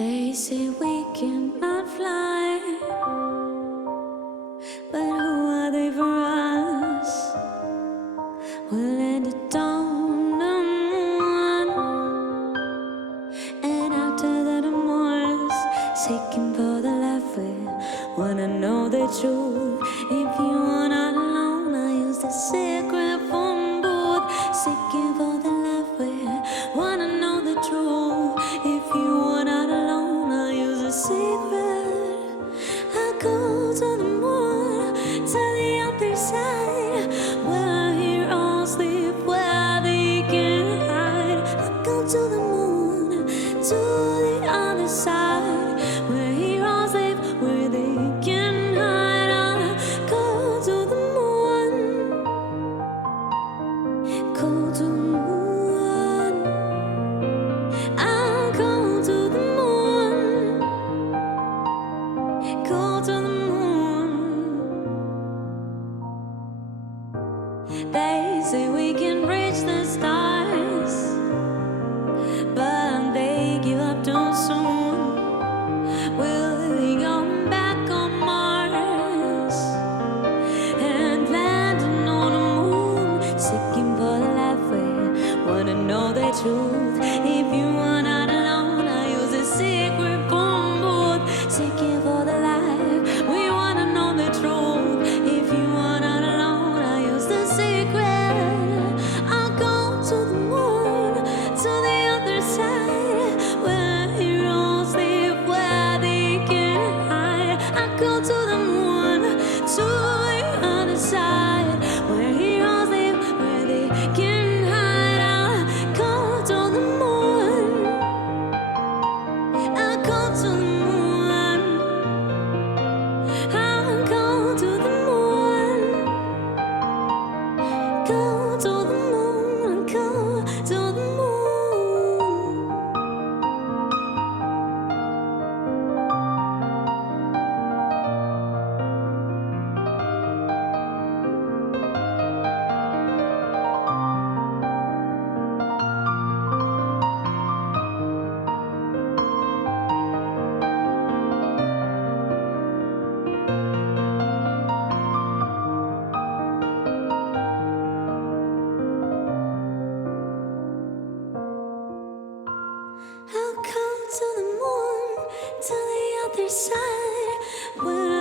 They say we cannot fly, but who are they for us? We'll land it on the moon, and after that I'm more seeking for the life. We wanna know the truth. If you are not alone, I use the secret phone booth. Seeking for the life. We wanna know the truth. If you are not alone, I use a secret. I go to the moon, to the other side, where heroes live, where they can hide. I go to the moon, to the other side, where heroes live, where they can hide. I go to the moon, go to the moon. I go to the moon, go to the moon. They say we can reach the stars, but they give up too soon. Will we go back on Mars and landing on the moon? Seeking for the life. We wanna know the truth. If you are not alone, I use a secret phone booth. Seeking for the life. We wanna know the truth. If you are not alone, I use the secret. I'll go to the moon, to the other side, where heroes live, where they can hide. I go to the moon, to the other side, where heroes live, where they can hide. I'll go to the moon, I'll go to the moon, I'll go to the moon, go to the moon, go to the moon. I'll go to the moon, to the other side, where